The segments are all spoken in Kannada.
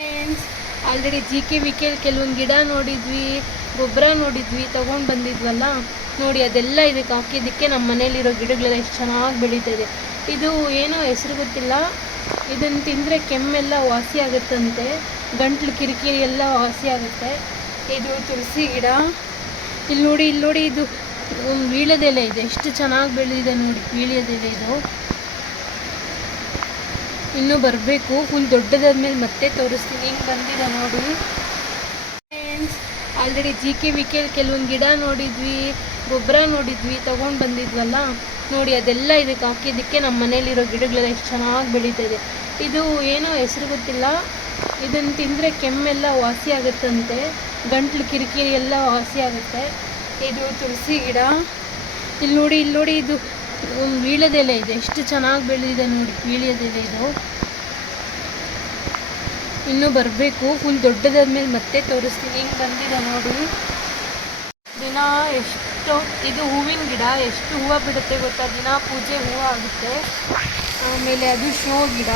ಫ್ರೆಂಡ್ಸ್, ಆಲ್ರೆಡಿ GK ಕೆಲವೊಂದು ಗಿಡ ನೋಡಿದ್ವಿ, ಗೊಬ್ಬರ ನೋಡಿದ್ವಿ, ತೊಗೊಂಡು ಬಂದಿದ್ವಲ್ಲ ನೋಡಿ. ಅದೆಲ್ಲ ಇದಕ್ಕೆ ಹಾಕಿದ್ದಕ್ಕೆ ನಮ್ಮ ಮನೇಲಿರೋ ಗಿಡಗಳೆಲ್ಲ ಎಷ್ಟು ಚೆನ್ನಾಗಿ ಬೆಳೀತಾಯಿದೆ. ಇದು ಏನೋ ಹೆಸರು ಗೊತ್ತಿಲ್ಲ. ಇದನ್ನು ತಿಂದರೆ ಕೆಮ್ಮೆಲ್ಲ ವಾಸಿ ಆಗುತ್ತಂತೆ, ಗಂಟ್ಲು ಕಿರಿಕಿರಿ ಎಲ್ಲ ವಾಸಿ ಆಗುತ್ತೆ. ಇದು ತುಳಸಿ ಗಿಡ. ಇಲ್ಲಿ ನೋಡಿ ಇದು ವೀಳ್ಯದೆಲೆ ಇದೆ, ಎಷ್ಟು ಚೆನ್ನಾಗಿ ಬೆಳೆದಿದೆ ನೋಡಿ. ವೀಳ್ಯದೆಲೆ ಇದು ಇನ್ನೂ ಬರಬೇಕು, ಫುಲ್ ದೊಡ್ಡದಾದ್ಮೇಲೆ ಮತ್ತೆ ತೋರಿಸ್ತೀನಿ. ಹಿಂಗೆ ಬಂದಿದೆ ನೋಡಿ ಫ್ರೆಂಡ್ಸ್. ಆಲ್ರೆಡಿ GK ಕೆಲವೊಂದು ಗಿಡ ನೋಡಿದ್ವಿ, ಗೊಬ್ಬರ ನೋಡಿದ್ವಿ, ತೊಗೊಂಡು ಬಂದಿದ್ವಲ್ಲ ನೋಡಿ. ಅದೆಲ್ಲ ಇದಕ್ಕೆ ಹಾಕಿದ್ದಕ್ಕೆ ನಮ್ಮ ಮನೇಲಿರೋ ಗಿಡಗಳೆಲ್ಲ ಎಷ್ಟು ಚೆನ್ನಾಗಿ ಬೆಳೀತಾಯಿದೆ. ಇದು ಏನೋ ಹೆಸರು ಗೊತ್ತಿಲ್ಲ. ಇದನ್ನು ತಿಂದರೆ ಕೆಮ್ಮೆಲ್ಲ ವಾಸಿ ಆಗುತ್ತಂತೆ, ಗಂಟ್ಲು ಕಿರಿಕಿರಿ ಎಲ್ಲ ವಾಸಿ ಆಗುತ್ತೆ. ಇದು ತುಳಸಿ ಗಿಡ. ಇಲ್ಲಿ ನೋಡಿ ಇದು ವೀಳ್ಯದೆಲೆ ಇದೆ, ಎಷ್ಟು ಚೆನ್ನಾಗಿ ಬೆಳೆದಿದೆ ನೋಡಿ. ವೀಳ್ಯದೆಲೆ ಇದು ಇನ್ನೂ ಬರಬೇಕು, ಫುಲ್ ದೊಡ್ಡದಾದ್ಮೇಲೆ ಮತ್ತೆ ತೋರಿಸ್ತೀನಿ. ಹಿಂಗೆ ಬಂದಿದೆ ನೋಡಿ. ದಿನ ಎಷ್ಟು ಇದು ಹೂವಿನ ಗಿಡ, ಎಷ್ಟು ಹೂವು ಬಿಡುತ್ತೆ ಗೊತ್ತಾ? ದಿನ ಪೂಜೆ ಹೂವು ಆಗುತ್ತೆ. ಆಮೇಲೆ ಅದು ಶೋ ಗಿಡ.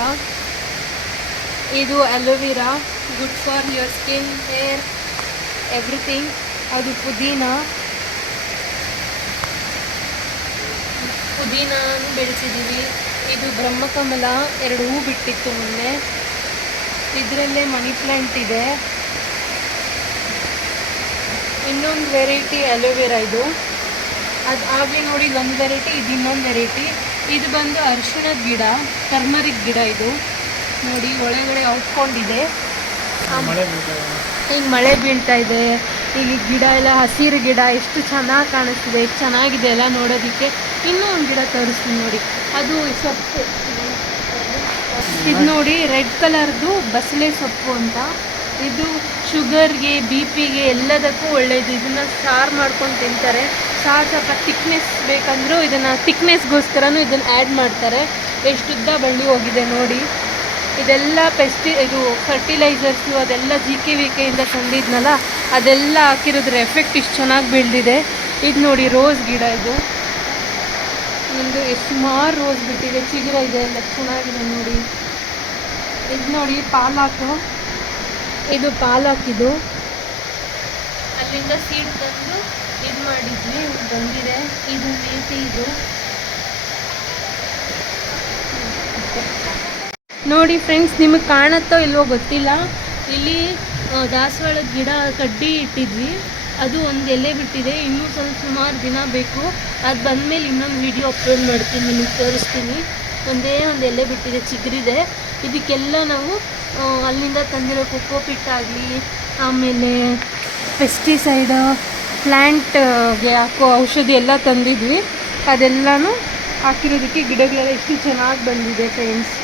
ಇದು aloe vera, good for your skin, hair, everything. ಅದು ಪುದೀನ ಬೆಳೆಸಿದ್ದೀವಿ. ಇದು ಬ್ರಹ್ಮಕಮಲ, 2 ಹೂ ಬಿಟ್ಟಿತ್ತು ಮೊನ್ನೆ. ಇದರಲ್ಲೇ ಮನಿ ಪ್ಲ್ಯಾಂಟ್ ಇದೆ. ಇನ್ನೊಂದು ವೆರೈಟಿ ಅಲೋವೆರಾ ಇದು. ಅದು ಆಗಲೇ ನೋಡಿ, ಒಂದು ವೆರೈಟಿ, ಇದು ಇನ್ನೊಂದು ವೆರೈಟಿ. ಇದು ಬಂದು ಅರಿಶಿಣದ ಗಿಡ, ಟರ್ಮರಿಕ್ ಗಿಡ. ಇದು ನೋಡಿ ಒಳಗಡೆ ಔಟ್ಕೊಂಡಿದೆ. ಈಗ ಮಳೆ ಬೀಳ್ತಾ ಇದೆ. ಈಗ ಗಿಡ ಎಲ್ಲ ಹಸಿರು ಗಿಡ, ಎಷ್ಟು ಚೆನ್ನಾಗಿ ಕಾಣಿಸ್ತಿದೆ, ಎಷ್ಟು ಚೆನ್ನಾಗಿದೆ ಎಲ್ಲ ನೋಡೋದಕ್ಕೆ. ಇನ್ನೂ ಒಂದು ಗಿಡ ತೋರಿಸ್ತೀನಿ ನೋಡಿ, ಅದು ಸೊಪ್ಪು. ಇದು ನೋಡಿ, ರೆಡ್ ಕಲರ್ದು ಬಸಳೆ ಸೊಪ್ಪು ಅಂತ. ಇದು ಶುಗರ್ಗೆ, BP-ಗೆ ಎಲ್ಲದಕ್ಕೂ ಒಳ್ಳೆಯದು. ಇದನ್ನು ಸಾರು ಮಾಡ್ಕೊಂಡು ತಿಂತಾರೆ. ಸಾರು ಸ್ವಲ್ಪ ಥಿಕ್ನೆಸ್ ಬೇಕಂದ್ರೂ ಇದನ್ನು ಥಿಕ್ನೆಸ್ಗೋಸ್ಕರನೂ ಇದನ್ನು ಆ್ಯಡ್ ಮಾಡ್ತಾರೆ. ಎಷ್ಟು ಉದ್ದ ಬಳ್ಳಿ ಹೋಗಿದೆ ನೋಡಿ. ಇದೆಲ್ಲ ಇದು ಫರ್ಟಿಲೈಸರ್ಸು ಅದೆಲ್ಲ GK ತಂದಿದ್ನಲ್ಲ, ಅದೆಲ್ಲ ಹಾಕಿರೋದ್ರ ಎಫೆಕ್ಟ್ ಇಷ್ಟು ಚೆನ್ನಾಗಿ ಬೆಳೆದಿದೆ. ಇದು ನೋಡಿ ರೋಸ್ ಗಿಡ. ಇದು ಒಂದು ಸುಮಾರು ರೋಸ್ ಬಿಟ್ಟಿದೆ, ಚಿಗುರ ಇದೆ, ಎಲ್ಲ ಚೆನ್ನಾಗಿದೆ ನೋಡಿ. ಇದು ನೋಡಿ ಪಾಲಾಕು. ಇದು ಪಾಲಾಕಿದು ಅಲ್ಲಿಂದ ಸೀಡ್ ತಂದು ಇದು ಮಾಡಿದ್ವಿ, ಬಂದಿದೆ. ಇದು ಮೇಥಿ. ಇದು ನೋಡಿ ಫ್ರೆಂಡ್ಸ್, ನಿಮಗೆ ಕಾಣುತ್ತೋ ಇಲ್ವೋ ಗೊತ್ತಿಲ್ಲ. ಇಲ್ಲಿ ದಾಸವಾಳದ ಗಿಡ ಕಡ್ಡಿ ಇಟ್ಟಿದ್ವಿ, ಅದು ಒಂದು ಎಲೆ ಬಿಟ್ಟಿದೆ. ಇನ್ನೂ ಸುಮಾರು ದಿನ ಬೇಕು. ಅದು ಬಂದಮೇಲೆ ಇನ್ನೊಂದು ವಿಡಿಯೋ ಅಪ್ಲೋಡ್ ಮಾಡ್ತೀನಿ, ನಿಮಗೆ ತೋರಿಸ್ತೀನಿ. ಒಂದೇ ಒಂದು ಎಲೆ ಬಿಟ್ಟಿದೆ, ಚಿಗುರಿದೆ. ಇದಕ್ಕೆಲ್ಲ ನಾವು ಅಲ್ಲಿಂದ ತಂದಿರೋ ಕೊಕೋಪಿಟ್ ಆಗಲಿ, ಆಮೇಲೆ ಪೆಸ್ಟಿಸೈಡ್, ಪ್ಲ್ಯಾಂಟ್ಗೆ ಹಾಕೋ ಔಷಧಿ ಎಲ್ಲ ತಂದಿದ್ವಿ. ಅದೆಲ್ಲನೂ ಹಾಕಿರೋದಕ್ಕೆ ಗಿಡಗಳೆಲ್ಲ ಎಷ್ಟು ಚೆನ್ನಾಗಿ ಬಂದಿದೆ ಫ್ರೆಂಡ್ಸ್.